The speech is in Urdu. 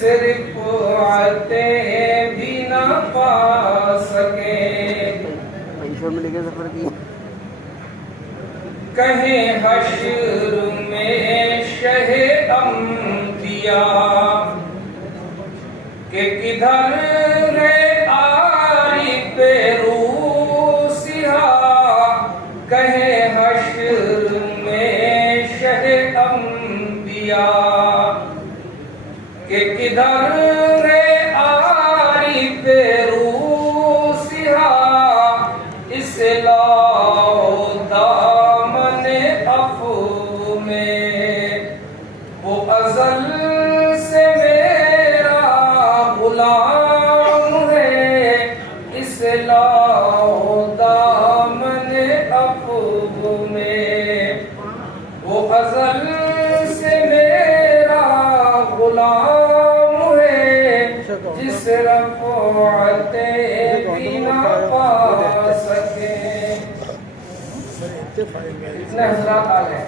اس رفعتیں بھی نہ پا سکے. کہیں حشر میں شہ انبیاء کہ کدھر رے عارف روسیہ. کہیں حشر میں شہ انبیاء کہ کدھر رے عارف روسیہ. اصلاح دامن عفو میں وہ ازل سے میرا غلام ہے. اصلاح دامن عفو میں وہ ازل سے میرا غلام ہے. جس رفعتیں بھی نہ پا سکے. اتنے حضرات آ گئے.